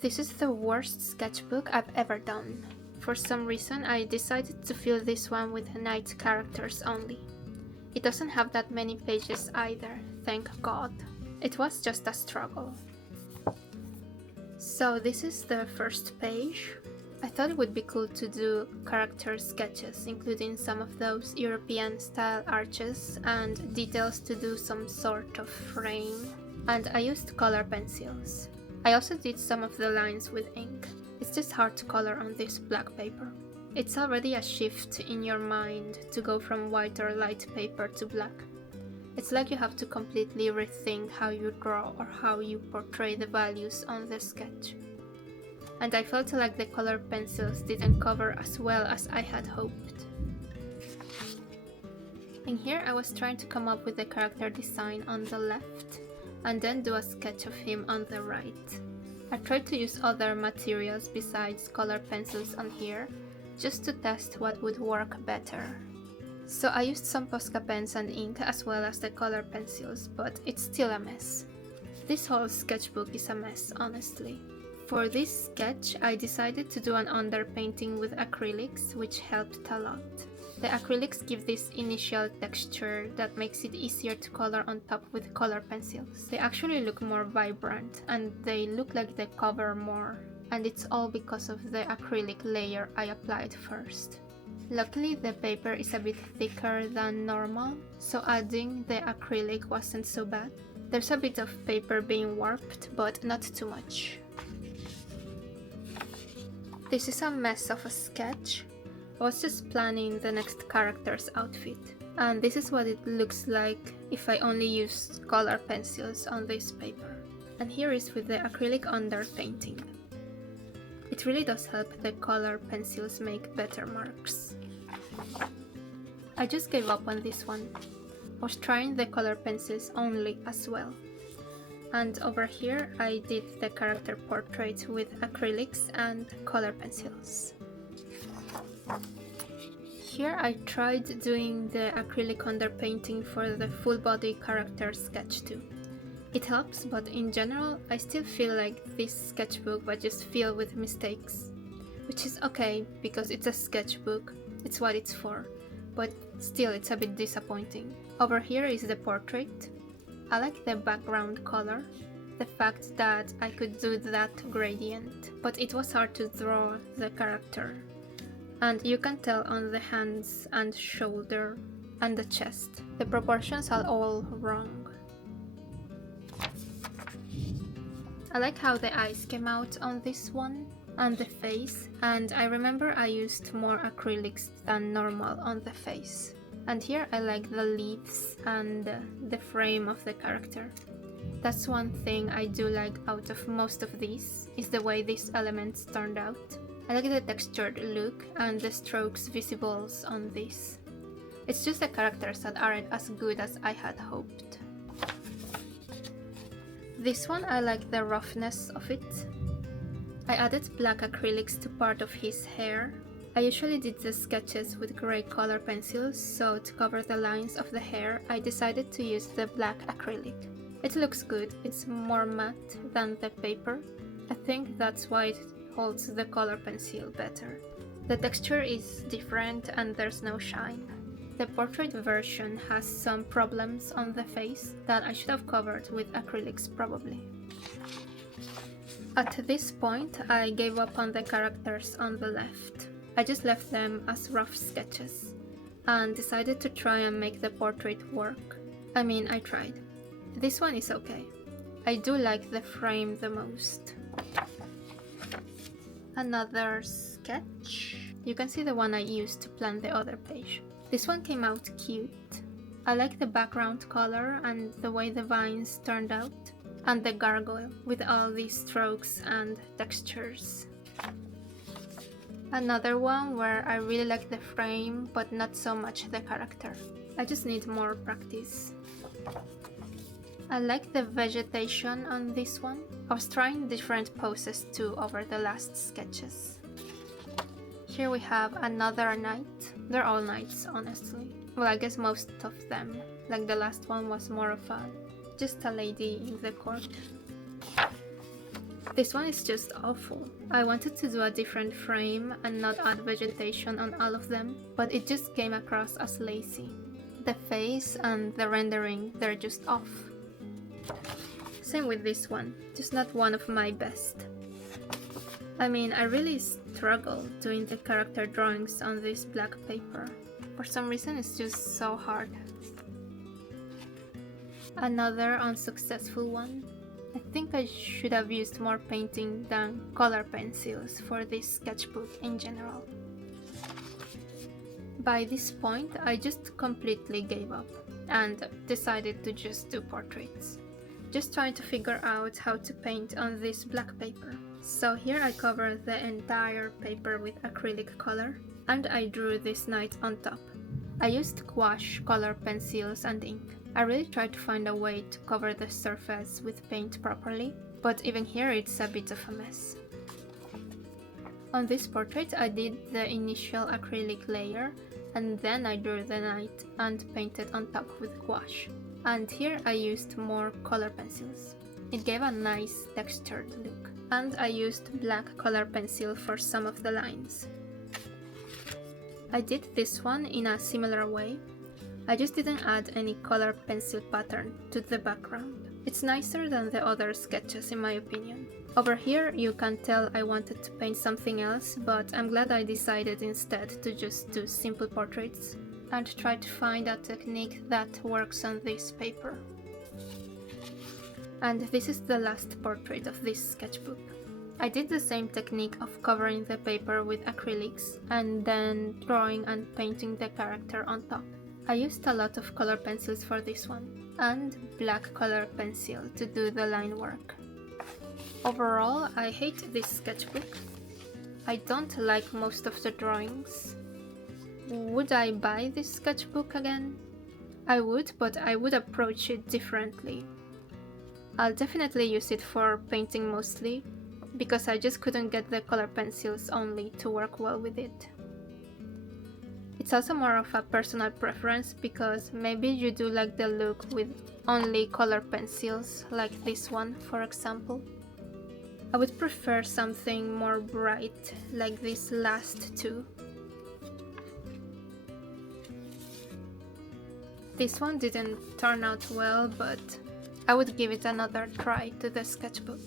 This is the worst sketchbook I've ever done. For some reason, I decided to fill this one with night characters only. It doesn't have that many pages either, thank God. It was just a struggle. So this is the first page. I thought it would be cool to do character sketches, including some of those European style arches and details to do some sort of frame. And I used color pencils. I also did some of the lines with ink. It's just hard to color on this black paper. It's already a shift in your mind to go from white or light paper to black. It's like you have to completely rethink how you draw or how you portray the values on the sketch. And I felt like the color pencils didn't cover as well as I had hoped. In here I was trying to come up with the character design on the left and then do a sketch of him on the right. I tried to use other materials besides color pencils on here, just to test what would work better. So I used some Posca pens and ink as well as the color pencils, but it's still a mess. This whole sketchbook is a mess, honestly. For this sketch, I decided to do an underpainting with acrylics, which helped a lot. The acrylics give this initial texture that makes it easier to color on top with color pencils. They actually look more vibrant and they look like they cover more. And it's all because of the acrylic layer I applied first. Luckily the paper is a bit thicker than normal, so adding the acrylic wasn't so bad. There's a bit of paper being warped, but not too much. This is a mess of a sketch. I was just planning the next character's outfit, and this is what it looks like if I only used color pencils on this paper. And here is with the acrylic underpainting. It really does help the color pencils make better marks. I just gave up on this one. I was trying the color pencils only as well. And over here I did the character portrait with acrylics and color pencils. Here I tried doing the acrylic underpainting for the full body character sketch too. It helps, but in general I still feel like this sketchbook was just filled with mistakes. Which is okay, because it's a sketchbook, it's what it's for, but still it's a bit disappointing. Over here is the portrait. I like the background color, the fact that I could do that gradient, but it was hard to draw the character. And you can tell on the hands and shoulder and the chest. The proportions are all wrong. I like how the eyes came out on this one, and the face, and I remember I used more acrylics than normal on the face. And here I like the leaves and the frame of the character. That's one thing I do like out of most of these, is the way these elements turned out. I like the textured look and the strokes visible on this. It's just the characters that aren't as good as I had hoped. This one I like the roughness of it. I added black acrylics to part of his hair. I usually did the sketches with grey color pencils, so to cover the lines of the hair I decided to use the black acrylic. It looks good, it's more matte than the paper. I think that's why it holds the color pencil better. The texture is different and there's no shine. The portrait version has some problems on the face that I should have covered with acrylics probably. At this point I gave up on the characters on the left. I just left them as rough sketches and decided to try and make the portrait work. I mean, I tried. This one is okay. I do like the frame the most. Another sketch. You can see the one I used to plan the other page. This one came out cute. I like the background color and the way the vines turned out, and the gargoyle with all these strokes and textures. Another one where I really like the frame but not so much the character. I just need more practice. I like the vegetation on this one. I was trying different poses too over the last sketches. Here we have another night. They're all nights, honestly. Well, I guess most of them. Like the last one was more of just a lady in the court. This one is just awful. I wanted to do a different frame and not add vegetation on all of them, but it just came across as lazy. The face and the rendering, they're just off. Same with this one, just not one of my best. I mean, I really struggle doing the character drawings on this black paper. For some reason it's just so hard. Another unsuccessful one. I think I should have used more painting than color pencils for this sketchbook in general. By this point, I just completely gave up and decided to just do portraits. Just trying to figure out how to paint on this black paper. So here I covered the entire paper with acrylic color and I drew this knight on top. I used gouache color pencils and ink. I really tried to find a way to cover the surface with paint properly, but even here it's a bit of a mess. On this portrait I did the initial acrylic layer and then I drew the knight and painted on top with gouache. And here I used more color pencils. It gave a nice textured look. And I used black color pencil for some of the lines. I did this one in a similar way. I just didn't add any color pencil pattern to the background. It's nicer than the other sketches in my opinion. Over here you can tell I wanted to paint something else, but I'm glad I decided instead to just do simple portraits and try to find a technique that works on this paper. And this is the last portrait of this sketchbook. I did the same technique of covering the paper with acrylics and then drawing and painting the character on top. I used a lot of color pencils for this one, and black color pencil to do the line work. Overall, I hate this sketchbook. I don't like most of the drawings. Would I buy this sketchbook again? I would, but I would approach it differently. I'll definitely use it for painting mostly, because I just couldn't get the color pencils only to work well with it. It's also more of a personal preference because maybe you do like the look with only color pencils, like this one for example. I would prefer something more bright, like these last two. This one didn't turn out well, but I would give it another try to the sketchbook.